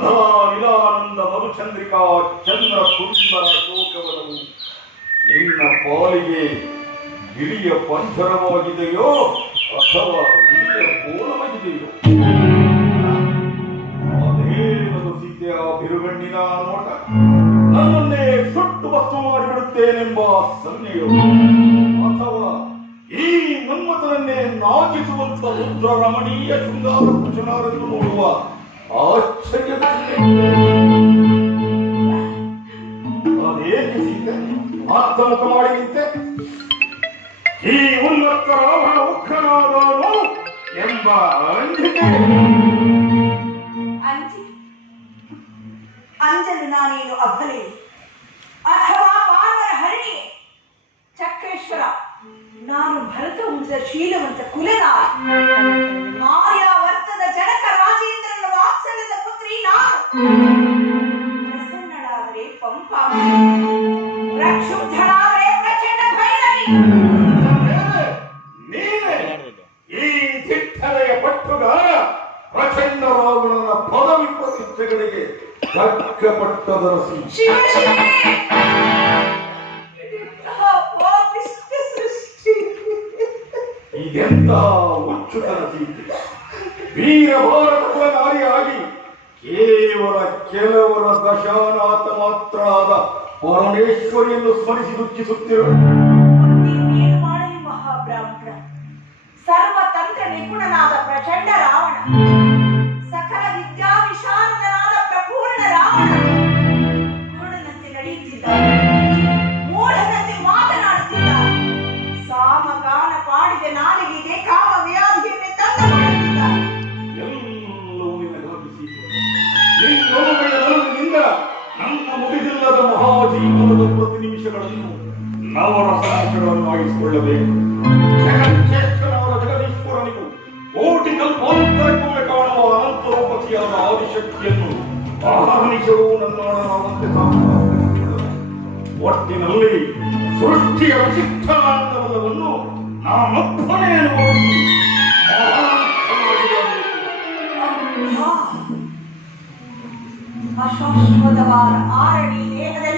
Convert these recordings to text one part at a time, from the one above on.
ಮಂಥಲ ನೀಲಾನಂದ ಮಧುಚಂದ್ರಿಕಾ ಚಂದ್ರ ಸುಂದರ ಶೋಕವನು ನಿನ್ನ ಪಾಲಿಗೆ ಗಿಳಿಯ ಪಂಜರವಾಗಿದೆಯೋ ಅಥವಾ ಅದೇನದು ಸೀತೆಯ ಬಿರುಗಣ್ಣಿನ ನೋಟ. ನನ್ನನ್ನೇ ಸುಟ್ಟು ವಸ್ತು ಮಾಡಿಬಿಡುತ್ತೇನೆಂಬ ಸನ್ನೆಯು. ಅಥವಾ ಈ ಮನ್ಮಥನನ್ನೇ ನಾಚಿಸುವಂತ ರುದ್ರ ರಮಣೀಯ ಶೃಂಗಾರ ಪುರುಷನಾರೆಂದು ನೋಡುವ ಆಶ್ಚರ್ಯದ ಅದೇಕೆ ಸೀತೆ ಆತ್ಮಮುಖ ಮಾಡಿ ನಿಂತೆ ಈ ಉನ್ನತ ರಾವಣ ಉಗ್ರನಾದವನು ಎಂಬ ಅಂಜಿಕೆ. ಅಂಜಿ, ಅಂಜಲು ನಾನೇನು ಅಭಲೆ ಅಥವಾ ಪಾರ್ವರ ಹರಿಣಿ ಚಕ್ರೇಶ್ವರ, ನಾನು ಭರತ ಉಂಟ ಶೀಲವಂತ ಕುಲದ ಜನ ವಾತ್ಸಲ್ಯದ ಪುತ್ರಿ ನಾನು ಪ್ರಸನ್ನಳಾದರೆ ಪಂಪಾವತಿ ಪ್ರಕ್ಷುಬ್ಧಳಾದರೆ ಪ್ರಚಂಡ ಭೈರವಿ. ನೀನೆ ಈ ತಕ್ಕಪಟ್ಟದರಸಿ ಹುಚ್ಚುತನ ಸೀತೆ ವೀರ ಭಾರತ ಕುಲನಾರಿಯಾಗಿ ಕೇವಲ ಕೆಲವರ ದಶಾನಾಥ ಮಾತ್ರ ಆದ ಪರಮೇಶ್ವರಿಯನ್ನು ಸ್ಮರಿಸಿ ದುಃಖಿಸುತ್ತಿರು. ಮಹಾಬ್ರಾಹ್ಮಣ. ಸರ್ವತಂತ್ರ ನಿಪುಣನಾದ ಪ್ರಚಂಡ ರಾವಣ. ನವರಸಾಂಶಗಳನ್ನಾಗಿಸಿಕೊಳ್ಳಬೇಕು ಆಗಿಸಿಕೊಳ್ಳಬೇಕು ಜಗದೀಶ್ವರನಿಗೂ ಕೋಟಿ ಕಲ್ಪಾಂತರಕ್ಕೂ ಕಾಣುವ ಅನಂತ ರೂಪತಿಯಾದ ಆದಿಶಕ್ತಿಯನ್ನು ಆಹ್ವಾನಿಸಲು ನನ್ನೊಡನಾದಂತೆ ಒಟ್ಟಿನಲ್ಲಿ ಸೃಷ್ಟಿಯ ವಿಚಿತ್ರಾನಂದವನ್ನು ನಾನೊಬ್ಬನೇ ಅನುಭವಿಸಿ ಅಶಾಶ್ವತವಾದ ಆರಡಿ ದೇಹದಲ್ಲಿ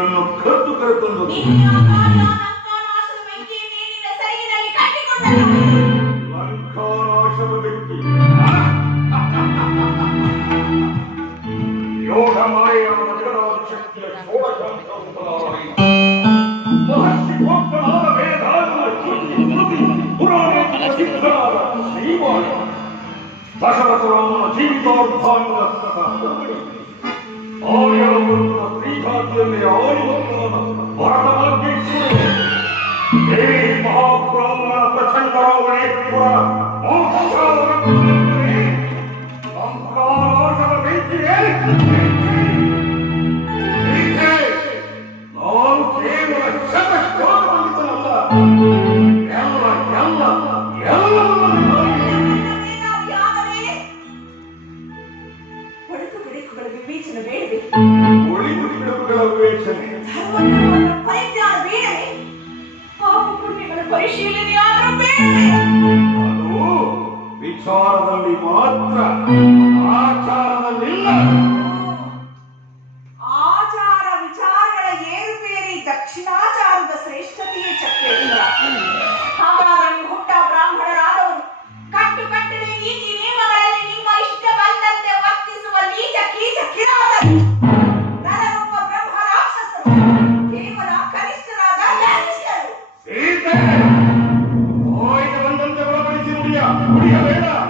ನಿನ್ನನ್ನು ಕದ್ದು 어려운 리파트의 어려운 바람을 비추는 이 마음으로 앞에 찬다오니 와 엄청난 분들이 엄청난 ಬೇಡವೇ ಅದು ವಿಚಾರದಲ್ಲಿ ಮಾತ್ರ ಆಚಾರದಲ್ಲಿಲ್ಲ Muriel Vera.